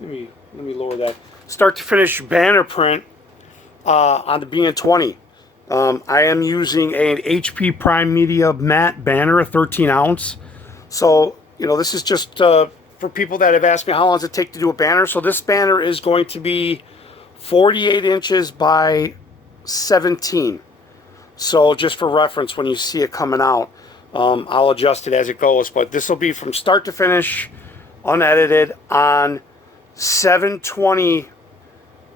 let me lower that. Start to finish banner print on the BN20. I am using an HP Prime Media matte banner, a 13 ounce. So, you know, this is just for people that have asked me how long does it take to do a banner. So this banner is going to be 48 inches by 17. So just for reference, when you see it coming out, I'll adjust it as it goes. But this will be from start to finish, unedited, on 720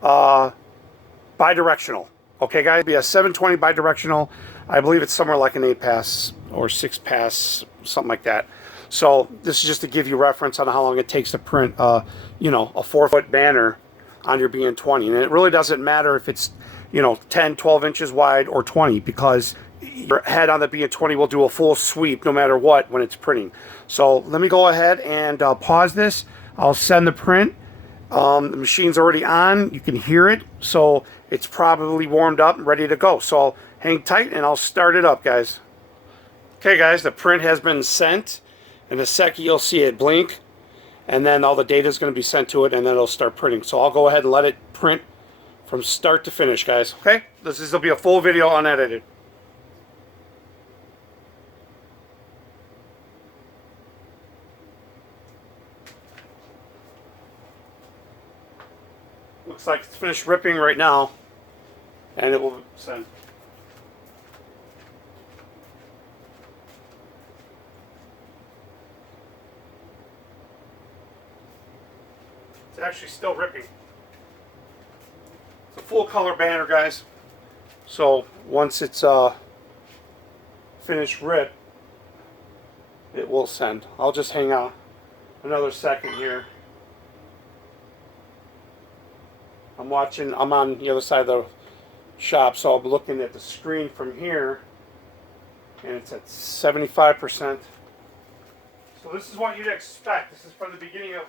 bidirectional. Okay, guys, it'll be a 720 bidirectional. I believe it's somewhere like an 8 pass or 6 pass, something like that. So this is just to give you reference on how long it takes to print, you know, a 4-foot banner on your BN20. And it really doesn't matter if it's, you know, 10, 12 inches wide or 20, because your head on the BN20 will do a full sweep no matter what when it's printing. So let me go ahead and pause this. I'll send the print. The machine's already on. You can hear it. So it's probably warmed up and ready to go. So I'll hang tight and I'll start it up, guys. Okay, guys, the print has been sent. In a second, you'll see it blink. And then all the data is going to be sent to it, and then it'll start printing. So I'll go ahead and let it print from start to finish, guys. Okay? This will be a full video unedited. Looks like it's finished ripping right now, and it will send. It's actually still ripping. It's a full color banner, guys. So once it's finished rip, it will send. I'll just hang out another second here. I'm on the other side of the shop, so I'll be looking at the screen from here, and it's at 75%. So this is what you'd expect. This is from the beginning of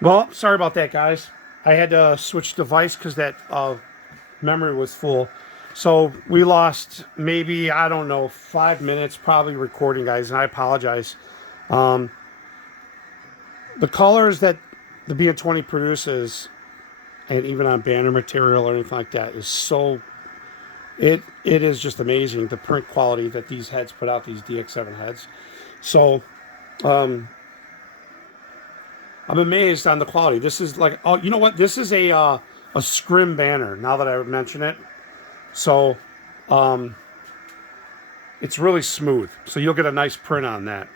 Well, sorry about that, guys. I had to switch device because that memory was full. So we lost maybe, I don't know, 5 minutes probably recording, guys, and I apologize. The colors that the BN20 produces, and even on banner material or anything like that, is so, it is just amazing, the print quality that these heads put out, these DX7 heads. So I'm amazed on the quality. This is like, oh, you know what? This is a scrim banner, now that I mention it. So it's really smooth. So you'll get a nice print on that.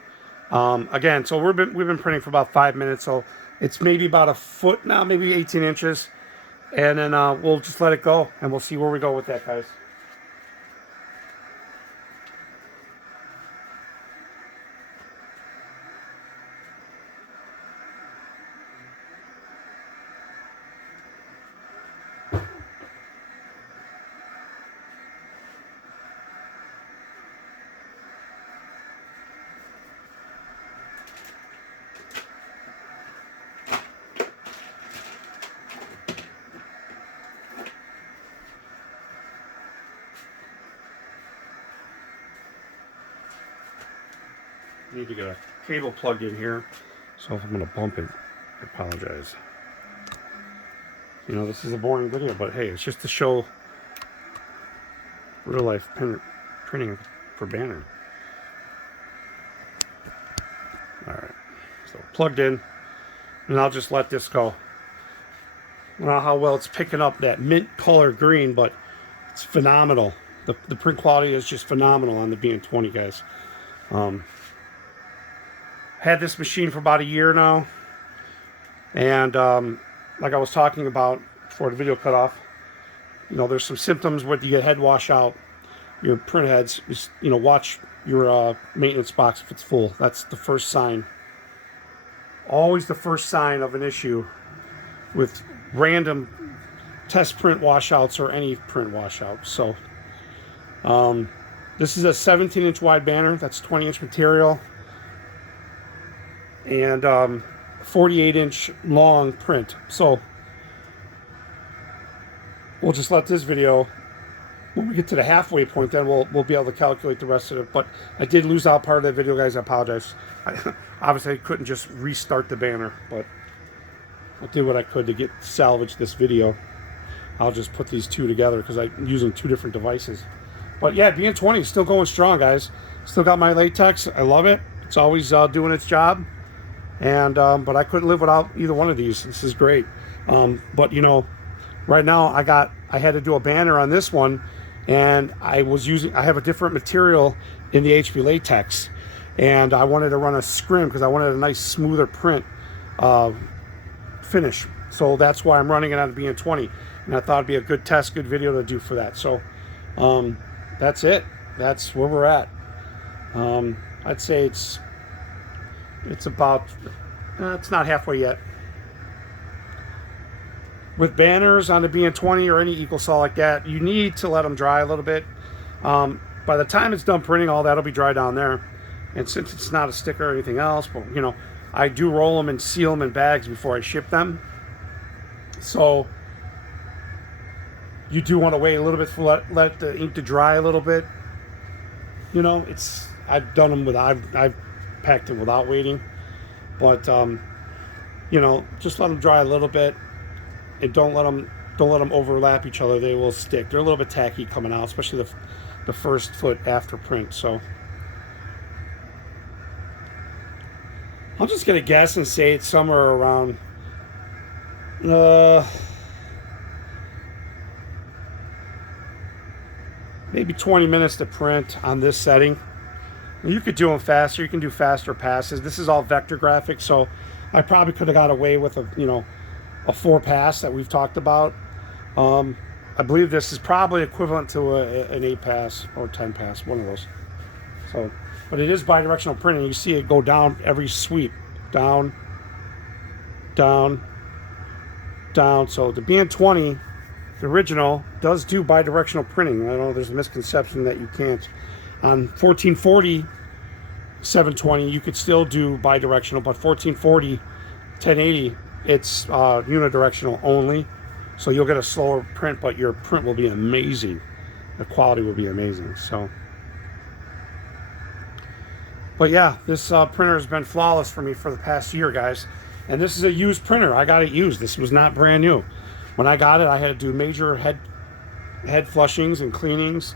Again, so we've been printing for about 5 minutes. So it's maybe about a foot now, maybe 18 inches. And then we'll just let it go, and we'll see where we go with that, guys. Need to get a cable plugged in here, so if I'm going to bump it, I apologize. You know, this is a boring video, but hey, it's just to show real life printing for banner. Alright, so plugged in, and I'll just let this go. I don't know how well it's picking up that mint color green, but it's phenomenal. The print quality is just phenomenal on the BN20, guys. Had this machine for about a year now, and like I was talking about before the video cut off, you know, there's some symptoms when you get head wash out, your print heads. Just, you know, watch your maintenance box if it's full. That's the first sign. Always the first sign of an issue with random test print washouts or any print washout. So this is a 17-inch wide banner. That's 20-inch material. And 48-inch long print. So we'll just let this video, when we get to the halfway point, then we'll be able to calculate the rest of it. But I did lose out part of that video, guys. I apologize. Obviously I couldn't just restart the banner, but I did what I could to salvage this video. I'll just put these two together because I'm using two different devices. But yeah, BN20 is still going strong, guys. Still got my latex. I love it. It's always doing its job. And but I couldn't live without either one of these. This is great. But you know, right now I had to do a banner on this one, and I have a different material in the HB latex, and I wanted to run a scrim because I wanted a nice smoother print finish. So that's why I'm running it on the BN20, and I thought it'd be a good test, good video to do for that. So that's it. That's where we're at. I'd say it's about, it's not halfway yet. With banners on the BN20 or any ecosol like that, you need to let them dry a little bit. By the time it's done printing, all that'll be dry down there. And since it's not a sticker or anything else, but you know, I do roll them and seal them in bags before I ship them. So you do want to wait a little bit for let the ink to dry a little bit. You know, I've done them without, I've packed them without waiting, but you know, just let them dry a little bit, and don't let them overlap each other. They will stick. They're a little bit tacky coming out, especially the first foot after print. So I'm just gonna guess and say it's somewhere around maybe 20 minutes to print on this setting. You could do them faster. You can do faster passes. This is all vector graphics, so I probably could have got away with a 4-pass that we've talked about. I believe this is probably equivalent to an 8-pass or 10-pass, one of those. So, but it is bidirectional printing. You see it go down every sweep, down, down, down. So the BN20, the original, does do bidirectional printing. I know there's a misconception that you can't. On 1440 720 you could still do bidirectional, but 1440 1080 it's unidirectional only, so you'll get a slower print, but your print will be amazing. The quality will be amazing. So, but yeah, this printer has been flawless for me for the past year, guys. And this is a used printer. I got it used. This was not brand new. When I got it, I had to do major head flushings and cleanings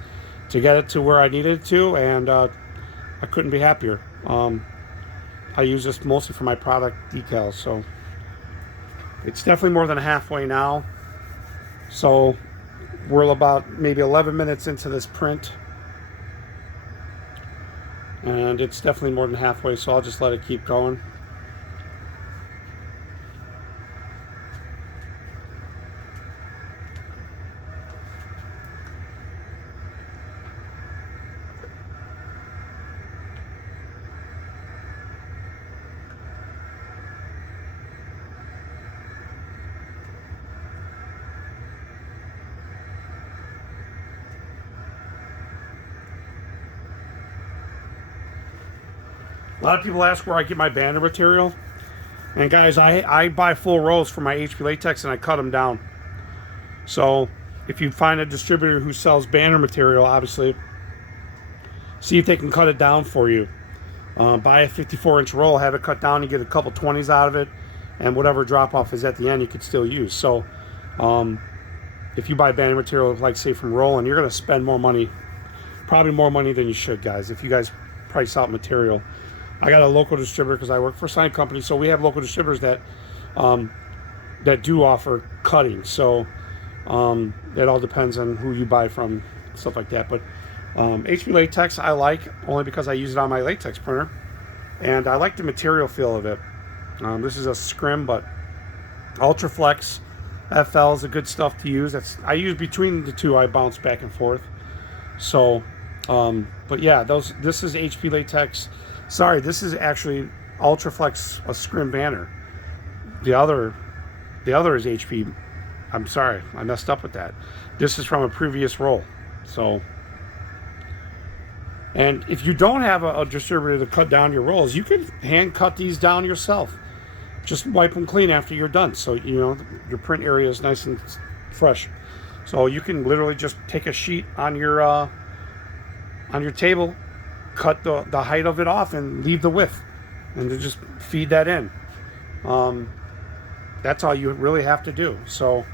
to get it to where I needed it to, and I couldn't be happier. I use this mostly for my product decals, so it's definitely more than halfway now. So we're about maybe 11 minutes into this print, and it's definitely more than halfway, so I'll just let it keep going. A lot of people ask where I get my banner material. And guys, I buy full rolls for my HP Latex and I cut them down. So if you find a distributor who sells banner material, obviously, see if they can cut it down for you. Buy a 54-inch roll, have it cut down, you get a couple 20s out of it, and whatever drop-off is at the end, you could still use. So if you buy banner material, like say from Roland, you're going to spend more money, probably more money than you should, guys, if you guys price out material. I got a local distributor because I work for a sign company, so we have local distributors that that do offer cutting. So it all depends on who you buy from, stuff like that. But HP Latex I like only because I use it on my latex printer, and I like the material feel of it. This is a scrim, but Ultraflex FL is a good stuff to use. I use between the two. I bounce back and forth. So, but yeah, this is HP Latex. Sorry, this is actually Ultraflex, a scrim banner. The other is HP. I'm sorry, I messed up with that. This is from a previous roll. So, and if you don't have a distributor to cut down your rolls, you can hand cut these down yourself. Just wipe them clean after you're done, so you know your print area is nice and fresh. So you can literally just take a sheet on your table, cut the height of it off and leave the width, and to just feed that in. That's all you really have to do. So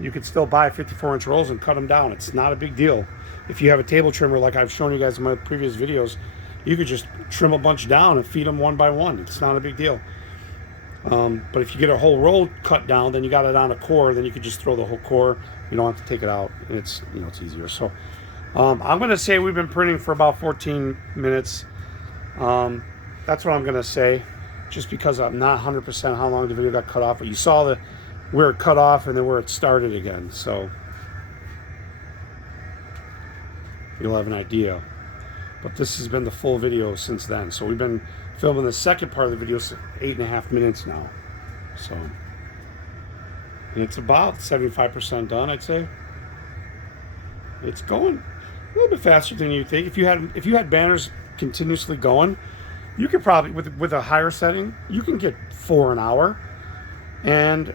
you could still buy 54-inch rolls and cut them down. It's not a big deal. If you have a table trimmer like I've shown you guys in my previous videos, you could just trim a bunch down and feed them one by one. It's not a big deal. But if you get a whole roll cut down, then you got it on a core, then you could just throw the whole core. You don't have to take it out, and it's easier. So I'm going to say we've been printing for about 14 minutes. That's what I'm going to say, just because I'm not 100% how long the video got cut off. But you saw where it cut off and then where it started again. So you'll have an idea. But this has been the full video since then. So we've been filming the second part of the video, 8.5 minutes now. So, and it's about 75% done, I'd say. It's going a little bit faster than you think. If you had banners continuously going, you could probably, with a higher setting, you can get 4 an hour. And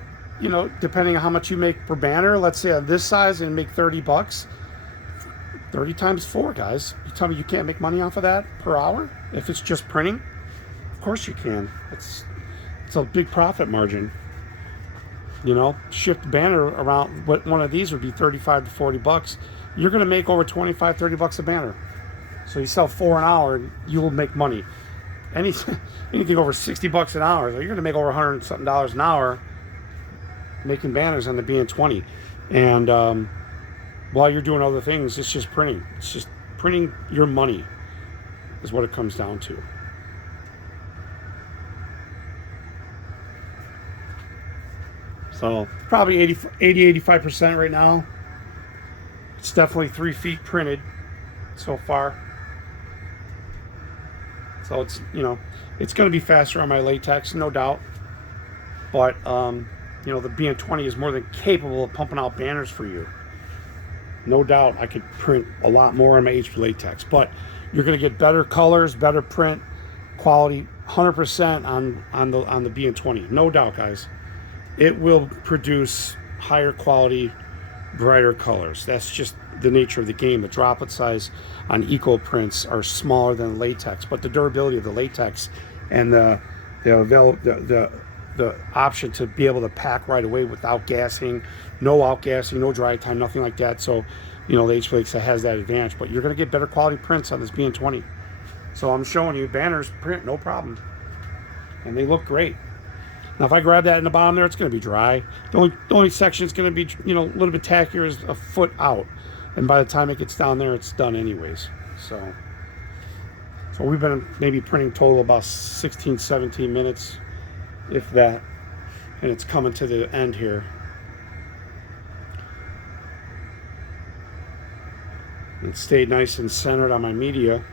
depending on how much you make per banner, let's say on this size and make $30. 30 times 4, guys. You tell me you can't make money off of that per hour if it's just printing? Of course you can. It's a big profit margin. Shift banner around, what one of these would be 35 to 40 bucks. You're going to make over 25, 30 bucks a banner. So you sell 4 an hour, and you will make money. Anything over 60 bucks an hour, so you're going to make over $100 something an hour making banners on the BN20. And while you're doing other things, it's just printing. It's just printing your money is what it comes down to. So probably 80-85% right now. It's definitely 3 feet printed so far. So it's it's going to be faster on my latex, no doubt. But the BN20 is more than capable of pumping out banners for you. No doubt I could print a lot more on my HP Latex, but you're going to get better colors, better print, quality 100% on the BN20. No doubt, guys. It will produce higher quality, brighter colors. That's just the nature of the game. The droplet size on eco prints are smaller than latex, but the durability of the latex and the option to be able to pack right away without gassing, no outgassing, no dry time, nothing like that. So, you know, the H-Flakes has that advantage, but you're going to get better quality prints on this BN20. So I'm showing you banners print, no problem. And they look great. Now, if I grab that in the bottom there, it's going to be dry. The only section is going to be, you know, a little bit tackier is a foot out. And by the time it gets down there, it's done anyways. So we've been maybe printing total about 16, 17 minutes, if that. And it's coming to the end here. It stayed nice and centered on my media.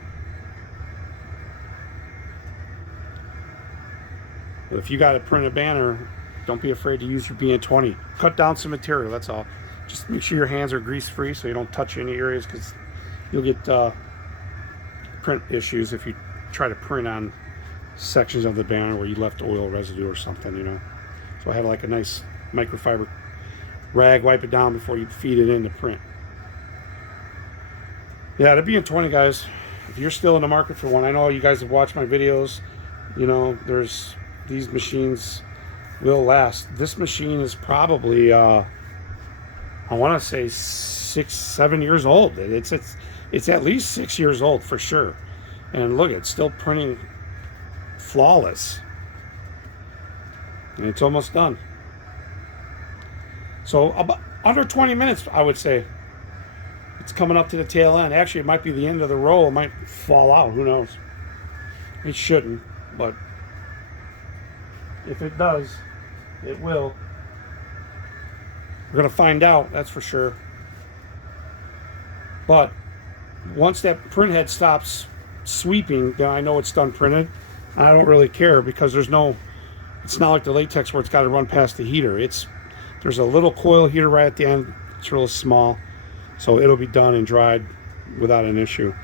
But if you got to print a banner, don't be afraid to use your BN20. Cut down some material, that's all. Just make sure your hands are grease free so you don't touch any areas, because you'll get print issues if you try to print on sections of the banner where you left oil residue or something, you know. So I have like a nice microfiber rag, wipe it down before you feed it in to print. Yeah, the BN20, guys, if you're still in the market for one, I know you guys have watched my videos, you know, these machines will last. This machine is probably I want to say 6, 7 years old. It's at least 6 years old for sure. And look, it's still printing flawless. And it's almost done. So about under 20 minutes, I would say. It's coming up to the tail end. Actually, it might be the end of the roll. It might fall out. Who knows? It shouldn't, but if it does, it will. We're going to find out, that's for sure. But once that print head stops sweeping, then I know it's done printed. I don't really care, because it's not like the latex where it's got to run past the heater. There's a little coil heater right at the end. It's real small. So it'll be done and dried without an issue.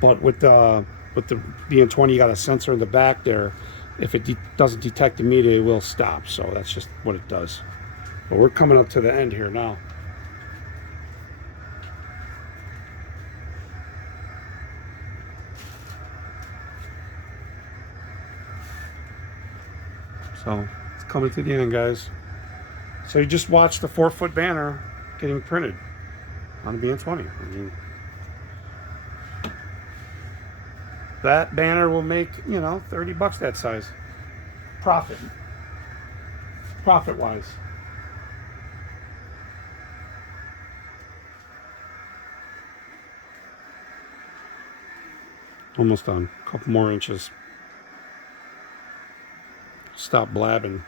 But with the BN20, you got a sensor in the back there. If it doesn't detect the media, it will stop. So that's just what it does. But we're coming up to the end here now. So it's coming to the end, guys. So you just watched the 4-foot banner getting printed on the BN20. I mean, that banner will make, you know, 30 bucks that size. Profit-wise. Almost done. A couple more inches. Stop blabbing.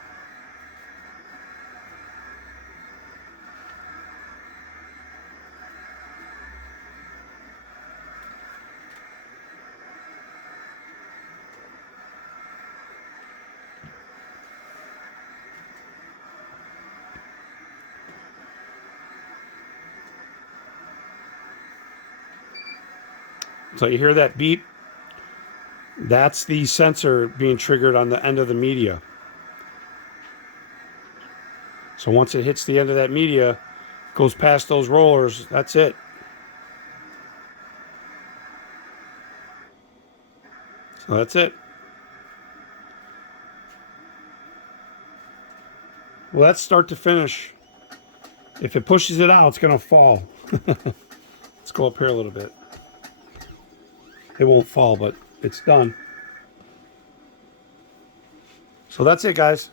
So you hear that beep? That's the sensor being triggered on the end of the media. So once it hits the end of that media, goes past those rollers, that's it. So that's it. Well, that's start to finish. If it pushes it out, it's going to fall. Let's go up here a little bit. It won't fall, but it's done. So that's it, guys.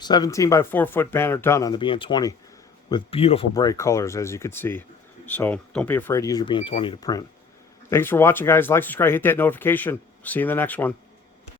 17 by 4-foot banner done on the BN20 with beautiful bright colors, as you can see. So don't be afraid to use your BN20 to print. Thanks for watching, guys. Like, subscribe, hit that notification. See you in the next one.